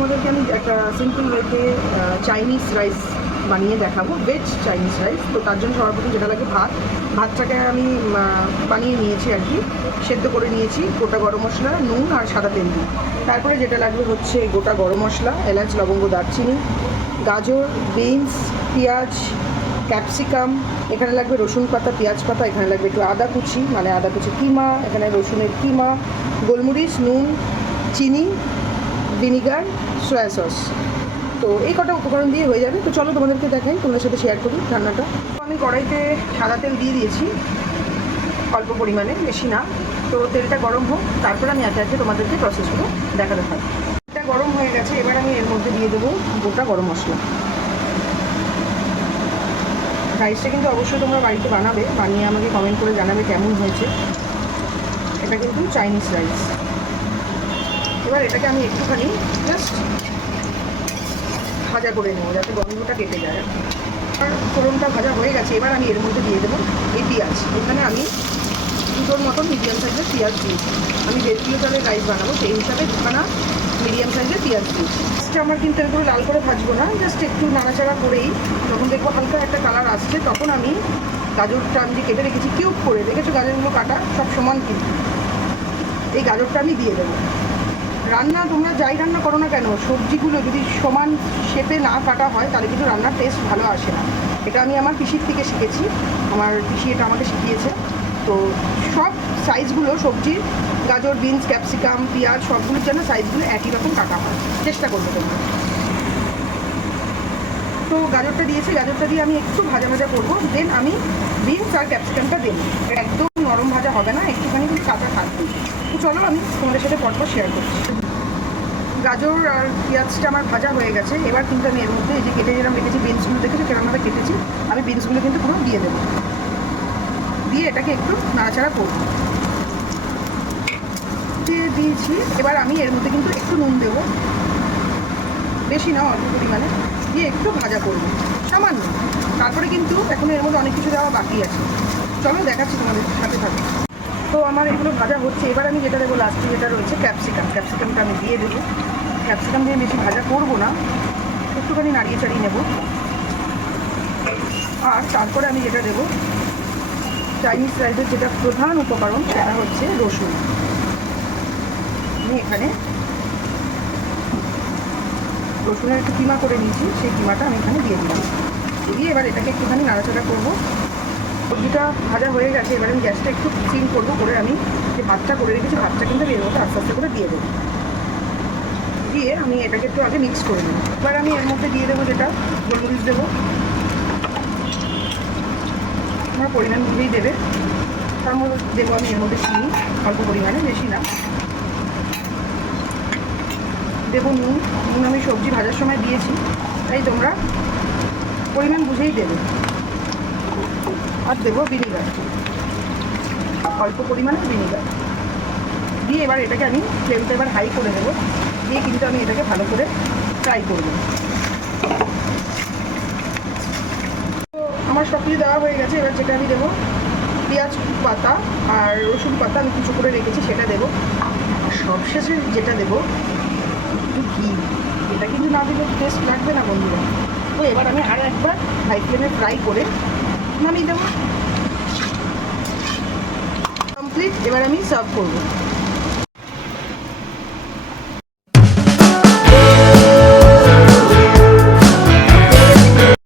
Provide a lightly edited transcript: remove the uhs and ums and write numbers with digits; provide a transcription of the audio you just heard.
তোমাদেরকে আমি একটা সিম্পল ওয়েতে চাইনিজ রাইস বানিয়ে দেখাবো, ভেজ চাইনিজ রাইস। তো তার জন্য সর্বপ্রথম যেটা লাগে ভাতটাকে আমি বানিয়ে নিয়েছি আর কি, সেদ্ধ করে নিয়েছি গোটা গরম মশলা, নুন আর সাদা তেল দিয়ে। তারপরে যেটা লাগবে হচ্ছে গোটা গরম মশলা, এলাচ, লবঙ্গ, দারচিনি, গাজর, বিনস, পেঁয়াজ, ক্যাপসিকাম, এখানে লাগবে রসুন পাতা, পেঁয়াজ পাতা, এখানে লাগবে একটু আদা কুচি, মানে আদা কুচি কিমা, এখানে রসুনের কিমা, গোলমরিচ, নুন, চিনি, ভিনিগার, সয়া সস। তো এই কটা উপকরণ দিয়ে হয়ে যাবে। তো চলো তোমাদেরকে দেখাই, তোমাদের সাথে শেয়ার করি রান্নাটা। আমি কড়াইতে সাদা তেল দিয়ে দিয়েছি অল্প পরিমাণে, বেশি না। তো তেলটা গরম হোক, তারপর আমি একে একে তোমাদেরকে প্রসেসগুলো দেখাতে থাকি। তেলটা গরম হয়ে গেছে, এবার আমি এর মধ্যে দিয়ে দেবো গোটা গরম মশলা। রাইসটা কিন্তু অবশ্যই তোমরা বাড়িতে বানাবে, বানিয়ে আমাকে কমেন্ট করে জানাবে কেমন হয়েছে। এটা কিন্তু চাইনিজ রাইস। এবার এটাকে আমি একটুখানি জাস্ট ভাজা করে নেবো, যাতে গন্ধটা কেটে যায়। আর ফোড়নটা ভাজা হয়ে গেছে, এবার আমি এর মধ্যে দিয়ে দেবো এই পেঁয়াজ। এখানে আমি দুটোর মতন মিডিয়াম সাইজের পেঁয়াজ দিয়েছি। আমি 1.5 কিলো চালের রাইস বানাবো, সেই হিসাবে দুখানা মিডিয়াম সাইজের পেঁয়াজ দিয়েছি। আমার কিন্তু এরপরে লাল করে ভাজবো না, জাস্ট একটু নাড়াচাড়া করেই যখন দেখবো হালকা একটা কালার আসছে, তখন আমি গাজরটা আমি যে কেটে রেখেছি কিউব করে, দেখেছো গাজরগুলো কাটা সব সমান, কিন্তু এই গাজরটা আমি দিয়ে দেবো। রান্না তোমরা যাই রান্না করো না কেন, সবজিগুলো যদি সমান শেপে না কাটা হয় তাহলে কিন্তু রান্নার টেস্ট ভালো আসে না। এটা আমি আমার পিসির থেকে শিখেছি, আমার পিসি এটা আমাকে শিখিয়েছে। তো সব সাইজগুলো সবজির, গাজর, বিনস, ক্যাপসিকাম, পেঁয়াজ, সবগুলোর যেন সাইজগুলো একই রকম কাটা হয়, চেষ্টা করবে তোমরা। তো গাজরটা দিয়েছি, গাজরটা দিয়ে আমি একটু ভাজা ভাজা করবো, দেন আমি বিনস আর ক্যাপসিকামটা দেবো। একদম নরম ভাজা হবে না, একটুখানি কিন্তু কাঁচা থাকবে। তো চলো আমি তোমাদের সাথে পরপর শেয়ার করছি। গাজর আর পেঁয়াজটা আমার ভাজা হয়ে গেছে, এবার কিন্তু আমি এর মধ্যে এই যে কেটে যেরকম রেখেছি বিনসগুলো, দেখেছি কেরমভাবে কেটেছি, আমি বিনসগুলো কিন্তু পুরো দিয়ে দেবো। দিয়ে এটাকে একটু নাড়াচাড়া করবো, দিয়ে দিয়েছি। এবার আমি এর মধ্যে কিন্তু একটু নুন দেবো, বেশি না, অল্প পরিমাণে দিয়ে একটু ভাজা করবো সামান্য। তারপরে কিন্তু এখন এর মধ্যে অনেক কিছু দেওয়া বাকি আছে, চলো দেখাচ্ছি তোমাদের সাথে থাকবে। তো আমার এগুলো ভাজা হচ্ছে, এবার আমি যেটা দেবো লাস্টে যেটা রয়েছে ক্যাপসিকামটা আমি দিয়ে দেবো। ক্যাপসিকাম দিয়ে বেশি ভাজা করবো না, একটুখানি নাড়িয়ে চাড়িয়ে নেব। আর তারপরে আমি যেটা দেবো চাইনিজ রাইসের যেটা প্রধান উপকরণ, সেটা হচ্ছে রসুন। আমি এখানে রসুনের একটু কিমা করে নিয়েছি, সেই কিমাটা আমি এখানে দিয়ে দিলাম। দিয়ে এবার এটাকে একটুখানি নাড়াচাড়া করবো। সবজিটা ভাজা হয়ে গেছে, এবার আমি গ্যাসটা একটু সিম করবো, করে আমি যে ভাতটা করে রেখেছি ভাতটা কিন্তু এর মধ্যে আস্তে আস্তে করে দিয়ে দেবো। দিয়ে আমি এটাকে একটু আগে মিক্স করে নেব। এবার আমি এর মধ্যে দিয়ে দেবো যেটা গোলমরিচ দেবো, আমার পরিমাণ বুঝেই দেবে। তার মধ্যে দেবো আমি এর মধ্যে চিনি অল্প পরিমাণে, বেশি না। দেবো নুন আমি সবজি ভাজার সময় দিয়েছি, তাই তোমরা পরিমাণ বুঝেই দেবে। আর দেবো ভিনিগার, অল্প পরিমাণে ভিনিগার দিয়ে এবার এটাকে আমি ফ্লেমটা এবার হাই করে দেবো। দিয়ে কিন্তু আমি এটাকে ভালো করে ফ্রাই করব। তো আমার সব কিছু দেওয়া হয়ে গেছে, এবার যেটা আমি দেবো পেঁয়াজ পাতা আর রসুন পাতা আমি কিছু করে রেখেছি, সেটা দেবো। সবশেষে যেটা দেবো একটু ঘি, এটা কিন্তু না দিলে টেস্ট লাগবে না বন্ধুরা। তো এবার আমি আর একবার হাই ফ্লেমে ফ্রাই করে নামিয়ে দেবো। কমপ্লিট, এবার আমি সার্ভ করবো।